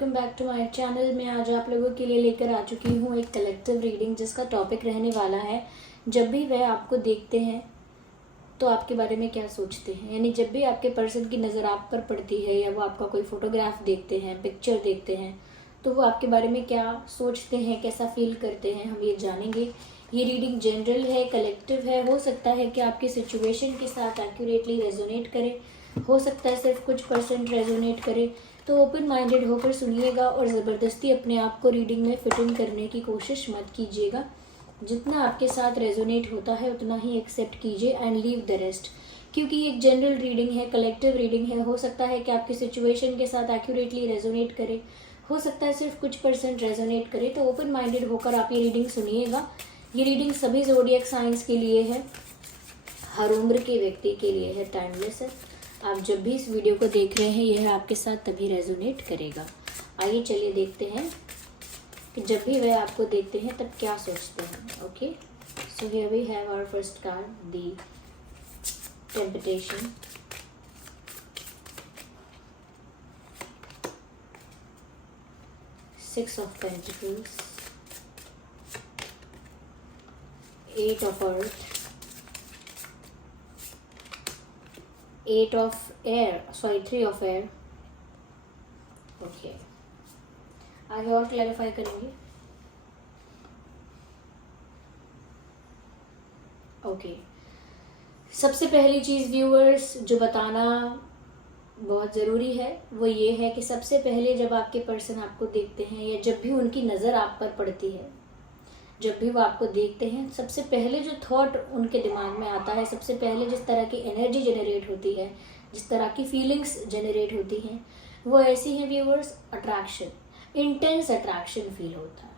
Welcome back to my channel. मैं आज आप लोगों के लिए लेकर आ चुकी हूँ एक कलेक्टिव रीडिंग जिसका टॉपिक रहने वाला है जब भी वह आपको देखते हैं तो आपके बारे में क्या सोचते हैं। यानी जब भी आपके पर्सन की नज़र आप पर पड़ती है या वो आपका कोई फोटोग्राफ देखते हैं, पिक्चर देखते हैं, तो वो आपके बारे में क्या सोचते हैं, कैसा फील करते हैं, हम ये जानेंगे। ये रीडिंग जनरल है, कलेक्टिव है। हो सकता है कि आपकी सिचुएशन के साथ एक्यूरेटली रेजोनेट करे, हो सकता है सिर्फ कुछ % रेजोनेट करे। तो ओपन माइंडेड होकर सुनिएगा और ज़बरदस्ती अपने आप को रीडिंग में फिट इन करने की कोशिश मत कीजिएगा। जितना आपके साथ रेजोनेट होता है उतना ही एक्सेप्ट कीजिए एंड लीव द रेस्ट। क्योंकि ये एक जनरल रीडिंग है, कलेक्टिव रीडिंग है। हो सकता है कि आपकी सिचुएशन के साथ एक्यूरेटली रेजोनेट करे, हो सकता है सिर्फ कुछ % रेजोनेट करे। तो ओपन माइंडेड होकर आप ये रीडिंग सुनिएगा। ये रीडिंग सभी ज़ोडिएक साइंस के लिए है, हर उम्र के व्यक्ति के लिए है, टाइमलेस है। आप जब भी इस वीडियो को देख रहे हैं यह आपके साथ तभी रेजोनेट करेगा। आइए चलिए देखते हैं कि जब भी वह आपको देखते हैं तब क्या सोचते हैं। Okay, so here we have our first card, the temptation. Six of Pentacles, Eight of Earth, Eight of Air, sorry, Three of Air. Okay, आगे और क्लैरिफाई करेंगे। ओके, सबसे पहली चीज़ व्यूअर्स जो बताना बहुत ज़रूरी है वो ये है कि सबसे पहले जब आपके पर्सन आपको देखते हैं या जब भी उनकी नज़र आप पर पड़ती है, जब भी वो आपको देखते हैं, सबसे पहले जो थॉट उनके दिमाग में आता है, सबसे पहले जिस तरह की एनर्जी जनरेट होती है, जिस तरह की फीलिंग्स जनरेट होती हैं, वो ऐसी हैं viewers, attraction, intense attraction feel होता है।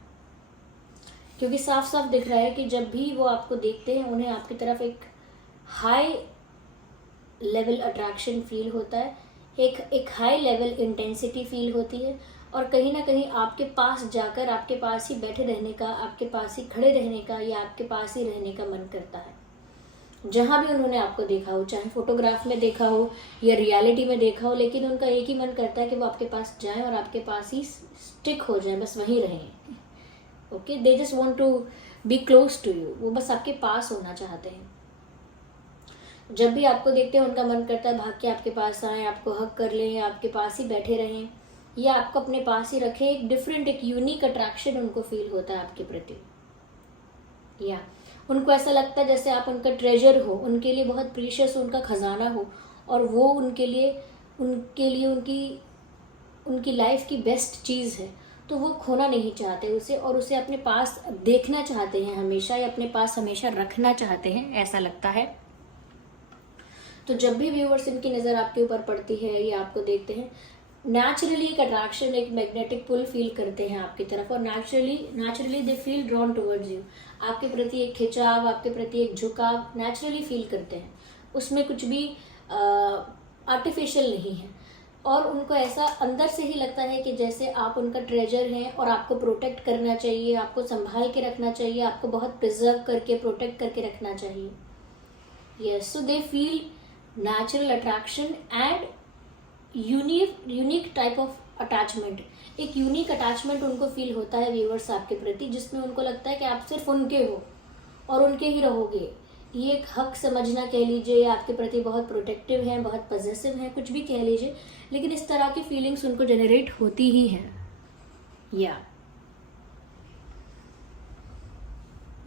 क्योंकि साफ साफ दिख रहा है कि जब भी वो आपको देखते हैं उन्हें आपकी तरफ एक हाई लेवल अट्रैक्शन फील होता है, एक हाई लेवल इंटेंसिटी फील होती है और कहीं ना कहीं आपके पास जाकर आपके पास ही बैठे रहने का, आपके पास ही खड़े रहने का या आपके पास ही रहने का मन करता है। जहाँ भी उन्होंने आपको देखा हो, चाहे फोटोग्राफ में देखा हो या रियलिटी में देखा हो, लेकिन उनका एक ही मन करता है कि वो आपके पास जाएं और आपके पास ही स्टिक हो जाए, बस वहीं रहें। Okay, they just want to be close to you, वो बस आपके पास होना चाहते हैं। जब भी आपको देखते हैं उनका मन करता है भाग के आपके पास आए, आपको हक कर लें, आपके पास ही बैठे रहें या आपको अपने पास ही रखें। एक डिफरेंट, एक यूनिक अट्रैक्शन उनको फील होता है आपके प्रति। या उनको ऐसा लगता है जैसे आप उनका ट्रेजर हो, उनके लिए बहुत प्रीशियस उनका खजाना हो और वो उनके लिए उनकी लाइफ की बेस्ट चीज़ है। तो वो खोना नहीं चाहते उसे और उसे अपने पास देखना चाहते हैं हमेशा या अपने पास हमेशा रखना चाहते हैं, ऐसा लगता है। तो जब भी व्यूअर्स इनकी नज़र आपके ऊपर पड़ती है या आपको देखते हैं, नेचुरली एक अट्रैक्शन, एक मैग्नेटिक पुल फील करते हैं आपकी तरफ और naturally they feel drawn towards you. आपके प्रति एक खिंचाव, आपके प्रति एक झुकाव नेचुरली फील करते हैं। उसमें कुछ भी आर्टिफिशियल नहीं है और उनको ऐसा अंदर से ही लगता है कि जैसे आप उनका ट्रेजर हैं और आपको प्रोटेक्ट करना चाहिए, आपको संभाल के रखना चाहिए, आपको बहुत प्रिजर्व करके, प्रोटेक्ट करके रखना चाहिए। Yes, so they feel natural attraction and unique type of attachment. एक यूनिक अटैचमेंट उनको फील होता है व्यूअर्स आपके प्रति, जिसमें उनको लगता है कि आप सिर्फ उनके हो और उनके ही रहोगे। ये एक हक समझना कह लीजिए, या आपके प्रति बहुत प्रोटेक्टिव हैं, बहुत पॉजिटिव हैं, कुछ भी कह लीजिए, लेकिन इस तरह की फीलिंग्स उनको जनरेट होती ही हैं। या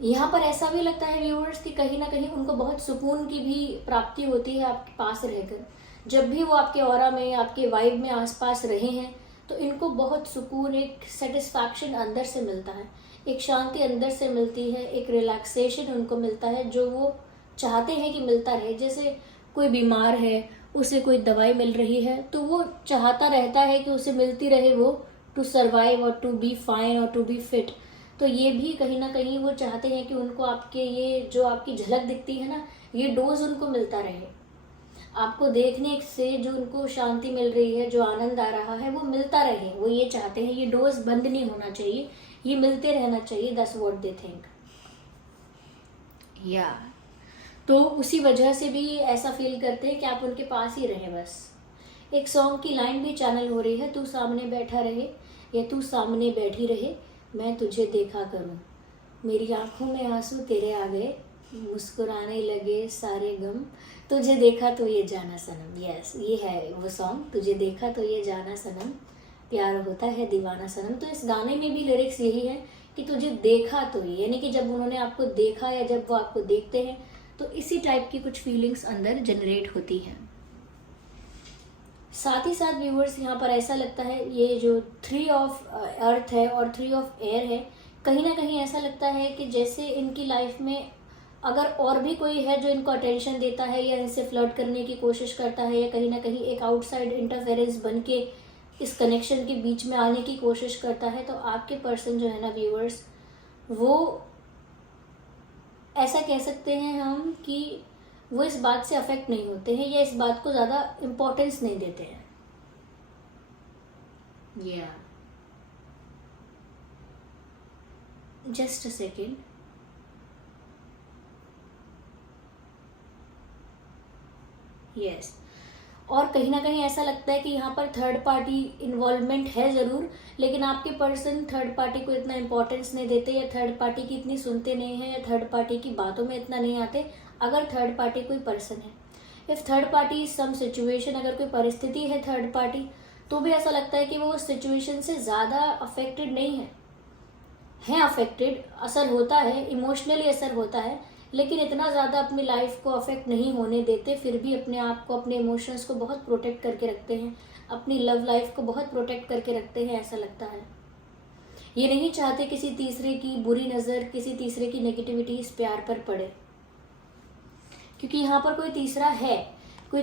यहाँ पर ऐसा भी लगता है व्यूअर्स कि कहीं ना कहीं उनको बहुत सुकून की भी प्राप्ति होती है आपके पास रहकर। जब भी वो आपके ऑरा में, आपके वाइब में आसपास रहे हैं तो इनको बहुत सुकून, एक सेटिस्फैक्शन अंदर से मिलता है, एक शांति अंदर से मिलती है, एक रिलैक्सेशन उनको मिलता है जो वो चाहते हैं कि मिलता रहे। जैसे कोई बीमार है, उसे कोई दवाई मिल रही है तो वो चाहता रहता है कि उसे मिलती रहे वो, टू सर्वाइव और टू बी फाइन और टू बी फिट। तो ये भी कहीं ना कहीं वो चाहते हैं कि उनको आपके ये जो आपकी झलक दिखती है ना, ये डोज उनको मिलता रहे। आपको देखने से जो उनको शांति मिल रही है, जो आनंद आ रहा है, वो मिलता रहे। वो ये चाहते हैं, ये डोज बंद नहीं होना चाहिए, ये मिलते रहना चाहिए। That's what they think. या तो उसी वजह से भी ऐसा फील करते हैं कि आप उनके पास ही रहें बस। एक सॉन्ग की लाइन भी चैनल हो रही है, तू सामने बैठा रहे या तू सामने बैठी रहे, मैं तुझे देखा करूं, मेरी आंखों में आंसू तेरे आ गए, मुस्कुराने लगे सारे गम, तुझे देखा तो ये जाना सनम। यस, ये है वो सॉन्ग, तुझे देखा तो ये जाना सनम, प्यार होता है दीवाना सनम। तो इस गाने में भी लिरिक्स यही है कि तुझे देखा तो ये, यानी कि जब उन्होंने आपको देखा या जब वो आपको देखते हैं तो इसी टाइप की कुछ फीलिंग्स अंदर जनरेट होती हैं। साथ ही साथ व्यूअर्स यहाँ पर ऐसा लगता है, ये जो 3 ऑफ अर्थ है और 3 ऑफ एयर है, कहीं ना कहीं ऐसा लगता है कि जैसे इनकी लाइफ में अगर और भी कोई है जो इनको अटेंशन देता है या इनसे फ्लर्ट करने की कोशिश करता है या कहीं ना कहीं एक आउटसाइड इंटरफेरेंस बन के इस कनेक्शन के बीच में आने की कोशिश करता है, तो आपके पर्सन जो है ना व्यूअर्स, वो ऐसा कह सकते हैं हम कि वो इस बात से अफेक्ट नहीं होते हैं या इस बात को ज़्यादा इम्पोर्टेंस नहीं देते हैं। या जस्ट अ सेकेंड। यस, और कहीं ना कहीं ऐसा लगता है कि यहाँ पर थर्ड पार्टी इन्वॉल्वमेंट है ज़रूर, लेकिन आपके पर्सन थर्ड पार्टी को इतना इम्पोर्टेंस नहीं देते या थर्ड पार्टी की इतनी सुनते नहीं हैं या थर्ड पार्टी की बातों में इतना नहीं आते। अगर थर्ड पार्टी कोई पर्सन है, if third party some situation, अगर कोई परिस्थिति है थर्ड पार्टी, तो भी ऐसा लगता है कि वो उस सिचुएशन से ज़्यादा अफेक्टेड नहीं है अफेक्टेड, असर होता है, इमोशनली असर होता है, लेकिन इतना ज़्यादा अपनी लाइफ को अफेक्ट नहीं होने देते, फिर भी अपने आप को, अपने इमोशंस को बहुत प्रोटेक्ट करके रखते हैं, अपनी लव लाइफ को बहुत प्रोटेक्ट करके रखते हैं, ऐसा लगता है। ये नहीं चाहते किसी तीसरे की बुरी नज़र, किसी तीसरे की नेगेटिविटी इस प्यार पर पड़े, क्योंकि यहाँ पर कोई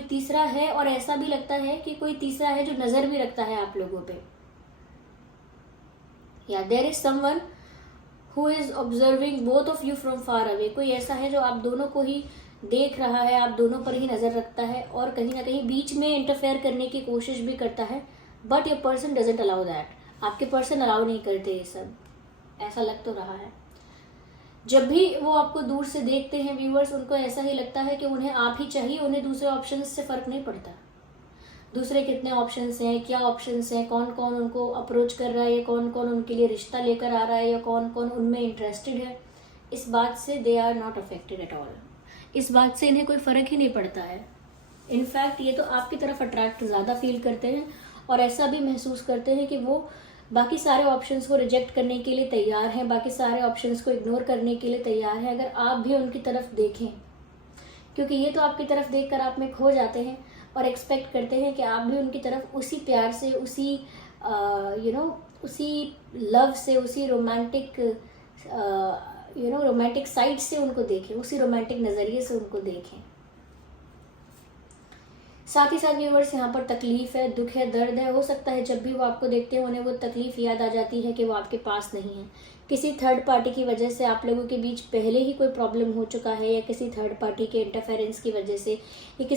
तीसरा है और ऐसा भी लगता है कि कोई तीसरा है जो नज़र भी रखता है आप लोगों पे, या there is someone who is observing both of you from far away. कोई ऐसा है जो आप दोनों को ही देख रहा है, आप दोनों पर ही नज़र रखता है और कहीं ना कहीं बीच में इंटरफेयर करने की कोशिश भी करता है, but your person doesn't allow that. आपके पर्सन अलाउ नहीं करते ये सब, ऐसा लग तो रहा है। जब भी वो आपको दूर से देखते हैं व्यूअर्स, उनको ऐसा ही लगता है कि उन्हें आप ही चाहिए, उन्हें दूसरे ऑप्शंस से फ़र्क नहीं पड़ता। दूसरे कितने ऑप्शंस हैं, क्या ऑप्शंस हैं, कौन कौन उनको अप्रोच कर रहा है या कौन कौन उनके लिए रिश्ता लेकर आ रहा है या कौन कौन उनमें इंटरेस्टेड है, इस बात से they are not affected at all. इस बात से इन्हें कोई फ़र्क ही नहीं पड़ता है। इनफैक्ट ये तो आपकी तरफ अट्रैक्ट ज़्यादा फील करते हैं और ऐसा भी महसूस करते हैं कि वो बाकी सारे ऑप्शंस को रिजेक्ट करने के लिए तैयार हैं, बाकी सारे ऑप्शंस को इग्नोर करने के लिए तैयार हैं, अगर आप भी उनकी तरफ देखें, क्योंकि ये तो आपकी तरफ देखकर आप में खो जाते हैं और एक्सपेक्ट करते हैं कि आप भी उनकी तरफ उसी प्यार से, उसी उसी लव से, उसी रोमांटिक रोमांटिक साइड से उनको देखें, उसी रोमांटिक नज़रिए से उनको देखें। साथ ही साथ व्यूअर्स, यहाँ पर तकलीफ़ है, दुख है, दर्द है। हो सकता है जब भी वो आपको देखते हैं उन्हें वो तकलीफ़ याद आ जाती है कि वो आपके पास नहीं है। किसी थर्ड पार्टी की वजह से आप लोगों के बीच पहले ही कोई प्रॉब्लम हो चुका है, या किसी थर्ड पार्टी के इंटरफेरेंस की वजह से, या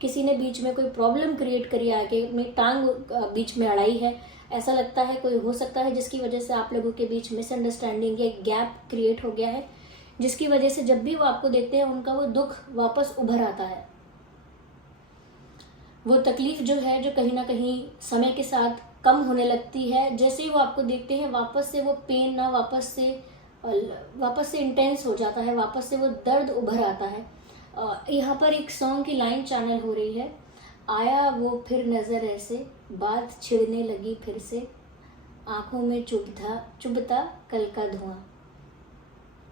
किसी ने बीच में कोई प्रॉब्लम क्रिएट करी, आके में टांग बीच में अड़ाई है, ऐसा लगता है। कोई हो सकता है जिसकी वजह से आप लोगों के बीच मिसअंडरस्टैंडिंग या गैप क्रिएट हो गया है, जिसकी वजह से जब भी वो आपको देखते हैं उनका वो दुख वापस उभर आता है। वो तकलीफ़ जो है, जो कहीं ना कहीं समय के साथ कम होने लगती है, जैसे ही वो आपको देखते हैं वापस से वो पेन ना वापस से इंटेंस हो जाता है, वापस से वो दर्द उभर आता है। यहाँ पर एक सॉन्ग की लाइन चैनल हो रही है, आया वो फिर नज़र ऐसे, बात छिड़ने लगी फिर से, आंखों में चुभता कल का धुआं,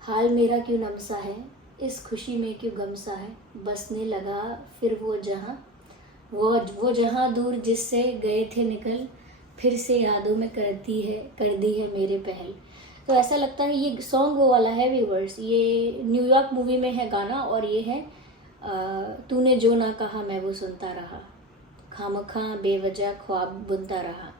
हाल मेरा क्यों नमसा है, इस खुशी में क्यों गमसा है, बसने लगा फिर वो जहां दूर जिससे गए थे निकल, फिर से यादों में कर दी है मेरे पहल। तो ऐसा लगता है ये सॉन्ग वो वाला है व्यूवर्स, ये न्यूयॉर्क मूवी में है गाना, और ये है तूने जो ना कहा मैं वो सुनता रहा, खामखा बेवजह ख्वाब बुनता रहा।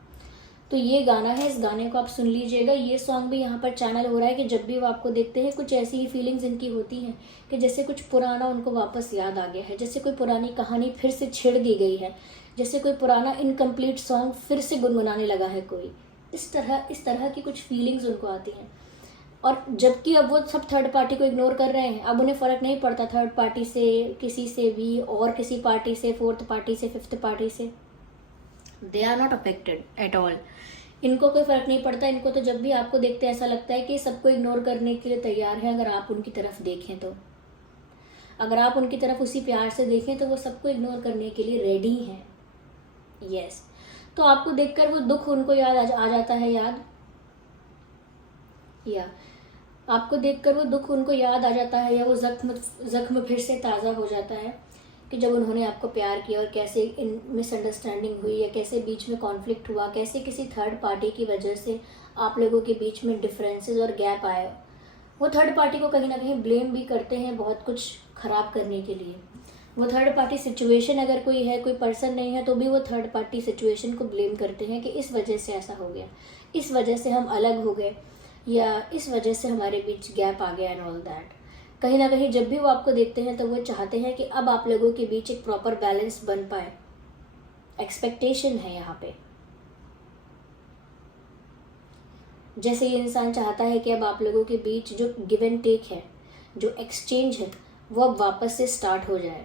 तो ये गाना है, इस गाने को आप सुन लीजिएगा। ये सॉन्ग भी यहाँ पर चैनल हो रहा है कि जब भी वो आपको देखते हैं कुछ ऐसी ही फीलिंग्स इनकी होती हैं कि जैसे कुछ पुराना उनको वापस याद आ गया है, जैसे कोई पुरानी कहानी फिर से छेड़ दी गई है, जैसे कोई पुराना इनकम्प्लीट सॉन्ग फिर से गुनगुनाने लगा है कोई। इस तरह की कुछ फीलिंग्स उनको आती हैं। और जबकि अब वो सब थर्ड पार्टी को इग्नोर कर रहे हैं, अब उन्हें फ़र्क नहीं पड़ता थर्ड पार्टी से, किसी से भी, और किसी पार्टी से, फोर्थ पार्टी से, फिफ्थ पार्टी से। They are not affected at all. इनको कोई फर्क नहीं पड़ता। इनको तो जब भी आपको देखते हैं ऐसा लगता है कि सबको इग्नोर करने के लिए तैयार है। अगर आप उनकी तरफ देखें तो, अगर आप उनकी तरफ उसी प्यार से देखें तो वो सबको इग्नोर करने के लिए रेडी हैं। यस। तो आपको देखकर वो दुख उनको याद आ जाता है, याद, या आपको देखकर वो दुख उनको याद आ जाता है, या वो जख्म फिर से ताज़ा हो जाता है कि जब उन्होंने आपको प्यार किया और कैसे इन मिसअंडरस्टैंडिंग हुई, या कैसे बीच में कॉन्फ्लिक्ट हुआ, कैसे किसी थर्ड पार्टी की वजह से आप लोगों के बीच में डिफरेंसेस और गैप आए। वो थर्ड पार्टी को कहीं ना कहीं ब्लेम भी करते हैं बहुत कुछ खराब करने के लिए। वो थर्ड पार्टी सिचुएशन अगर कोई है, कोई पर्सन नहीं है, तो भी वो थर्ड पार्टी सिचुएशन को ब्लेम करते हैं कि इस वजह से ऐसा हो गया, इस वजह से हम अलग हो गए, या इस वजह से हमारे बीच गैप आ गया एंड ऑल दैट। कहीं ना कहीं जब भी वो आपको देखते हैं तो वो चाहते हैं कि अब आप लोगों के बीच एक प्रॉपर बैलेंस बन पाए। एक्सपेक्टेशन है यहाँ पे। जैसे ये इंसान चाहता है कि अब आप लोगों के बीच जो गिव एंड टेक है, जो एक्सचेंज है, वो अब वापस से स्टार्ट हो जाए।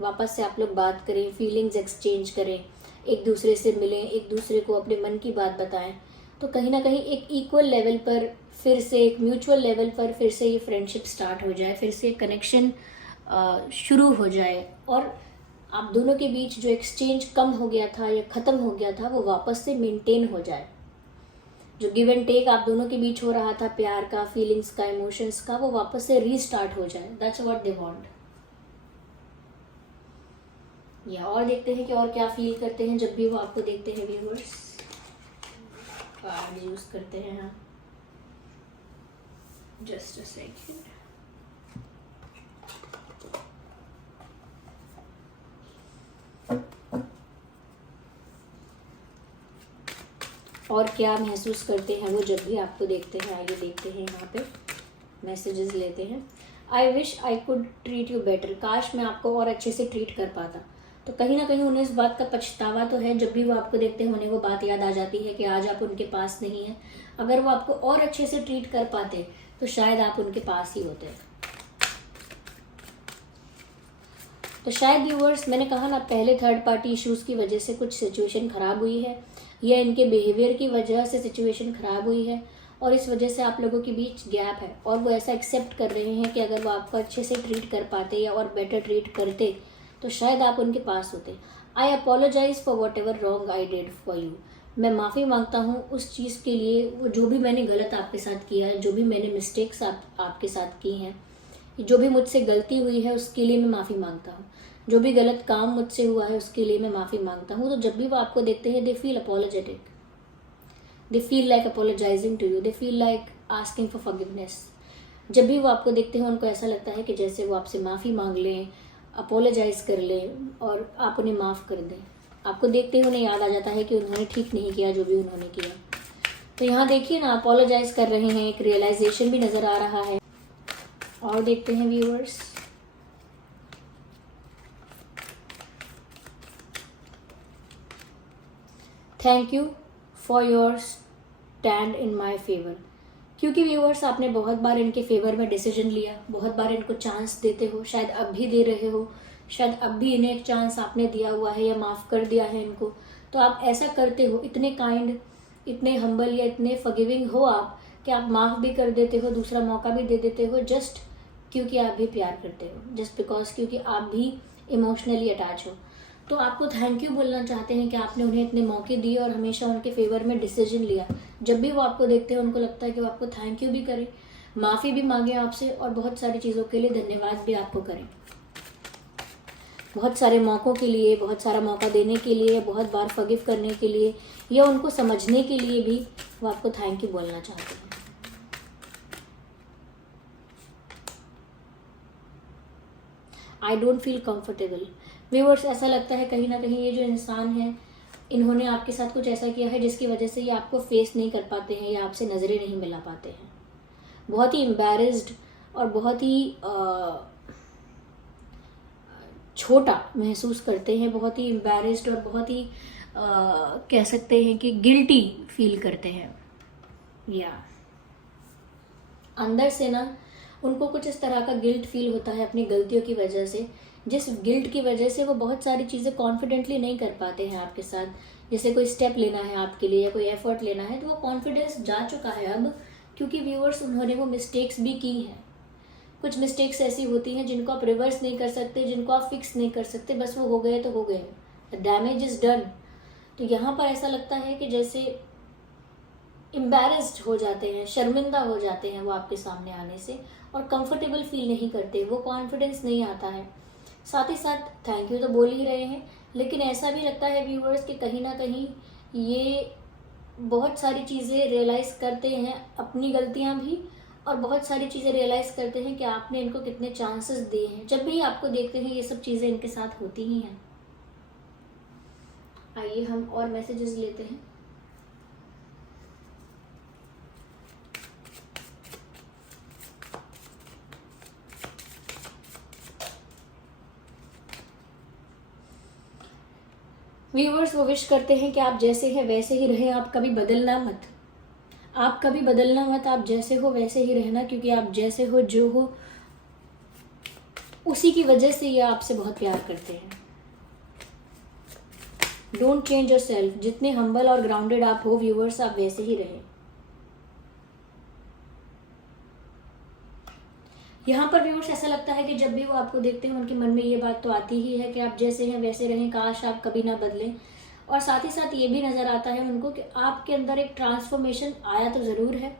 वापस से आप लोग बात करें, फीलिंग्स एक्सचेंज करें, एक दूसरे से मिलें, एक दूसरे को अपने मन की बात बताएं। तो कहीं ना कहीं एक इक्वल लेवल पर फिर से, एक म्यूचुअल लेवल पर फिर से ये फ्रेंडशिप स्टार्ट हो जाए, फिर से कनेक्शन शुरू हो जाए, और आप दोनों के बीच जो एक्सचेंज कम हो गया था या ख़त्म हो गया था वो वापस से मेंटेन हो जाए। जो गिव एंड टेक आप दोनों के बीच हो रहा था, प्यार का, फीलिंग्स का, इमोशंस का, वो वापस से रीस्टार्ट हो जाए। That's what they want. या और देखते हैं कि और क्या फील करते हैं जब भी वो आपको देखते हैं व्यूअर्स। कार्ड यूज करते हैं हम। Just a second. और क्या महसूस करते हैं वो जब भी आपको देखते हैं। आइए देखते हैं, यहाँ पे मैसेजेस लेते हैं। I wish I could treat you better. काश मैं आपको और अच्छे से ट्रीट कर पाता। तो कहीं ना कहीं उन्हें इस बात का पछतावा तो है। जब भी वो आपको देखते हैं उन्हें वो बात याद आ जाती है कि आज आप उनके पास नहीं हैं। अगर वो आपको और अच्छे से ट्रीट कर पाते तो शायद आप उनके पास ही होते। तो शायद व्यूअर्स, मैंने कहा ना, पहले थर्ड पार्टी इश्यूज की वजह से कुछ सिचुएशन खराब हुई है, या इनके बिहेवियर की वजह से सिचुएशन खराब हुई है, और इस वजह से आप लोगों के बीच गैप है। और वो ऐसा एक्सेप्ट कर रहे हैं कि अगर वो आपको अच्छे से ट्रीट कर पाते या और बेटर ट्रीट करते तो शायद आप उनके पास होते। I apologise for whatever wrong I did for you. मैं माफ़ी मांगता हूँ उस चीज़ के लिए, वो जो भी मैंने गलत आपके साथ किया है, जो भी मैंने मिस्टेक्स आपके साथ की हैं, जो भी मुझसे गलती हुई है उसके लिए मैं माफ़ी मांगता हूँ। जो भी गलत काम मुझसे हुआ है उसके लिए मैं माफ़ी मांगता हूँ। तो जब भी वो आपको देखते हैं they feel apologetic, they feel like apologising to you, they feel like asking for forgiveness. जब भी वो आपको देखते हैं उनको ऐसा लगता है कि जैसे वो आपसे माफ़ी मांग लें, अपोलोजाइज कर लें और आप उन्हें माफ़ कर दें। आपको देखते ही उन्हें याद आ जाता है कि उन्होंने ठीक नहीं किया जो भी उन्होंने किया। तो यहाँ देखिए ना, अपोलोजाइज कर रहे हैं, एक रियलाइजेशन भी नज़र आ रहा है। और देखते हैं viewers. Thank you for your stand in my favour. क्योंकि व्यूअर्स, आपने बहुत बार इनके फेवर में डिसीजन लिया, बहुत बार इनको चांस देते हो, शायद अब भी दे रहे हो, शायद अब भी इन्हें एक चांस आपने दिया हुआ है या माफ़ कर दिया है इनको। तो आप ऐसा करते हो, इतने काइंड, इतने हम्बल या इतने फॉरगिविंग हो आप कि आप माफ़ भी कर देते हो, दूसरा मौका भी दे देते हो, जस्ट क्योंकि आप भी प्यार करते हो, जस्ट बिकॉज क्योंकि आप भी इमोशनली अटैच हो। तो आपको थैंक यू बोलना चाहते हैं कि आपने उन्हें इतने मौके दिए और हमेशा उनके फेवर में डिसीजन लिया। जब भी वो आपको देखते हैं उनको लगता है कि वो आपको थैंक यू भी करें, माफ़ी भी मांगे आपसे, और बहुत सारी चीज़ों के लिए धन्यवाद भी आपको करें। बहुत सारे मौक़ों के लिए, बहुत सारा मौका देने के लिए, बहुत बार फॉरगिव करने के लिए, या उनको समझने के लिए भी वो आपको थैंक यू बोलना चाहते हैं। I don't feel comfortable. Viewers, ऐसा लगता है कहीं ना कहीं ये जो इंसान है, इन्होंने आपके साथ कुछ ऐसा किया है जिसकी वजह से ये आपको फेस नहीं कर पाते हैं या आपसे नज़रें नहीं मिला पाते हैं। बहुत ही एम्बैरेस्ड और बहुत ही छोटा महसूस करते हैं, बहुत ही एम्बैरेस्ड और बहुत ही कह सकते हैं कि गिल्टी फील करते हैं। या अंदर से ना उनको कुछ इस तरह का गिल्ट फील होता है अपनी गलतियों की वजह से जिस गिल्ट की वजह से वो बहुत सारी चीज़ें कॉन्फिडेंटली नहीं कर पाते हैं आपके साथ। जैसे कोई स्टेप लेना है आपके लिए या कोई एफर्ट लेना है, तो वो कॉन्फिडेंस जा चुका है अब, क्योंकि व्यूअर्स उन्होंने वो मिस्टेक्स भी की हैं। कुछ मिस्टेक्स ऐसी होती हैं जिनको आप रिवर्स नहीं कर सकते, जिनको आप फिक्स नहीं कर सकते, बस वो हो गए तो हो गए, डैमेज इज डन। तो यहाँ पर ऐसा लगता है कि जैसे एम्बैरेस्ड हो जाते हैं, शर्मिंदा हो जाते हैं वो आपके सामने आने से, और कंफर्टेबल फील नहीं करते, वो कॉन्फिडेंस नहीं आता है। साथ ही साथ थैंक यू तो बोल ही रहे हैं, लेकिन ऐसा भी लगता है व्यूअर्स कि कहीं ना कहीं ये बहुत सारी चीज़ें रियलाइज़ करते हैं, अपनी गलतियां भी, और बहुत सारी चीज़ें रियलाइज़ करते हैं कि आपने इनको कितने चांसेस दिए हैं। जब भी आपको देखते हैं ये सब चीज़ें इनके साथ होती ही हैं। आइए हम और मैसेजेस लेते हैं। व्यूअर्स वो विश करते हैं कि आप जैसे हैं वैसे ही रहें, आप कभी बदलना मत, आप कभी बदलना मत, आप जैसे हो वैसे ही रहना, क्योंकि आप जैसे हो, जो हो, उसी की वजह से ये आपसे बहुत प्यार करते हैं। डोंट चेंज योर सेल्फ, जितने हम्बल और ग्राउंडेड आप हो व्यूअर्स, आप वैसे ही रहें। यहाँ पर व्यूअर्स ऐसा लगता है कि जब भी वो आपको देखते हैं उनके मन में ये बात तो आती ही है कि आप जैसे हैं वैसे रहें, काश आप कभी ना बदलें। और साथ ही साथ ये भी नज़र आता है उनको कि आपके अंदर एक ट्रांसफॉर्मेशन आया तो ज़रूर है,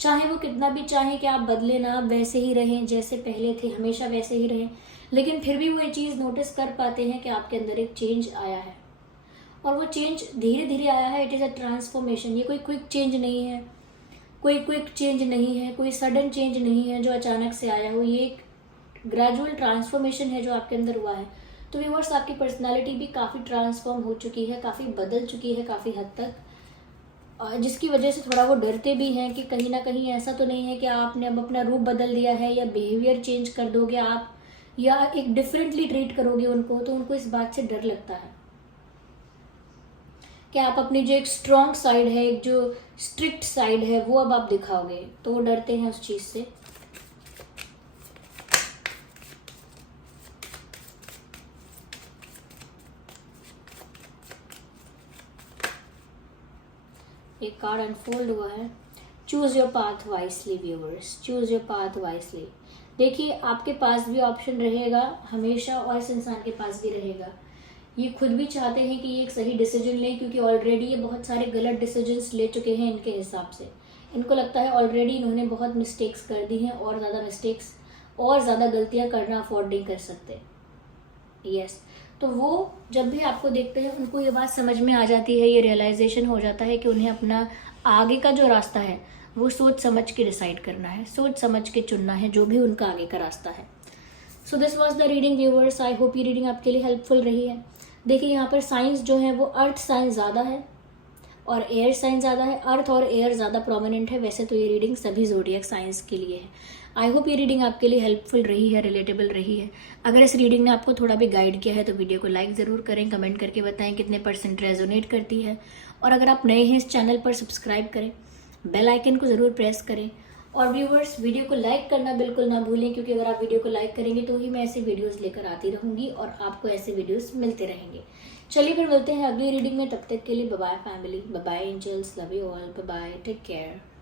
चाहे वो कितना भी चाहें कि आप बदले ना, आप वैसे ही रहें जैसे पहले थे, हमेशा वैसे ही रहें, लेकिन फिर भी वो ये चीज़ नोटिस कर पाते हैं कि आपके अंदर एक चेंज आया है, और वो चेंज धीरे धीरे आया है। इट इज़ अ ट्रांसफॉर्मेशन, ये कोई क्विक चेंज नहीं है, कोई क्विक चेंज नहीं है, कोई सडन चेंज नहीं है जो अचानक से आया हो, ये एक ग्रेजुअल ट्रांसफॉर्मेशन है जो आपके अंदर हुआ है। तो व्यूअर्स आपकी पर्सनालिटी भी काफ़ी ट्रांसफॉर्म हो चुकी है, काफ़ी बदल चुकी है काफ़ी हद तक, और जिसकी वजह से थोड़ा वो डरते भी हैं कि कहीं ना कहीं ऐसा तो नहीं है कि आपने अब अपना रूप बदल दिया है, या बिहेवियर चेंज कर दोगे आप, या एक डिफरेंटली ट्रीट करोगे उनको, तो उनको इस बात से डर लगता है कि आप अपनी जो एक स्ट्रॉन्ग साइड है, एक जो स्ट्रिक्ट साइड है, वो अब आप दिखाओगे, तो वो डरते हैं उस चीज़ से। एक कार्ड अनफोल्ड हुआ है, choose your path wisely viewers, choose your path wisely. देखिए आपके पास भी ऑप्शन रहेगा हमेशा, और इस इंसान के पास भी रहेगा। ये खुद भी चाहते हैं कि ये एक सही डिसीजन लें, क्योंकि ऑलरेडी ये बहुत सारे गलत डिसीजंस ले चुके हैं इनके हिसाब से। इनको लगता है ऑलरेडी इन्होंने बहुत मिस्टेक्स कर दी हैं, और ज़्यादा मिस्टेक्स और ज़्यादा गलतियां करना अफोर्ड नहीं कर सकते। यस, तो वो जब भी आपको देखते हैं उनको ये बात समझ में आ जाती है, ये रियलाइजेशन हो जाता है कि उन्हें अपना आगे का जो रास्ता है वो सोच समझ के डिसाइड करना है, सोच समझ के चुनना है जो भी उनका आगे का रास्ता है। So this was the reading viewers, I hope ये रीडिंग आपके लिए हेल्पफुल रही है। देखिए यहाँ पर साइंस जो है वो अर्थ साइन ज़्यादा है और एयर साइन ज़्यादा है, अर्थ और एयर ज़्यादा प्रोमिनेंट है। वैसे तो ये रीडिंग सभी ज़ोडिएक साइंस के लिए है। आई होप ये रीडिंग आपके लिए हेल्पफुल रही है, रिलेटेबल रही है। अगर इस रीडिंग ने आपको थोड़ा भी गाइड किया है तो वीडियो को लाइक ज़रूर करें, कमेंट करके बताएं कितने % रेजोनेट करती है, और अगर आप नए हैं इस चैनल पर सब्सक्राइब करें, बेल आइकन को ज़रूर प्रेस करें, और व्यूवर्स वीडियो को लाइक करना बिल्कुल ना भूलें, क्योंकि अगर आप वीडियो को लाइक करेंगे तो ही मैं ऐसे वीडियोस लेकर आती रहूँगी और आपको ऐसे वीडियोस मिलते रहेंगे। चलिए फिर मिलते हैं अगली रीडिंग में, तब तक के लिए bye bye family, bye bye angels, love you all, bye bye, take care.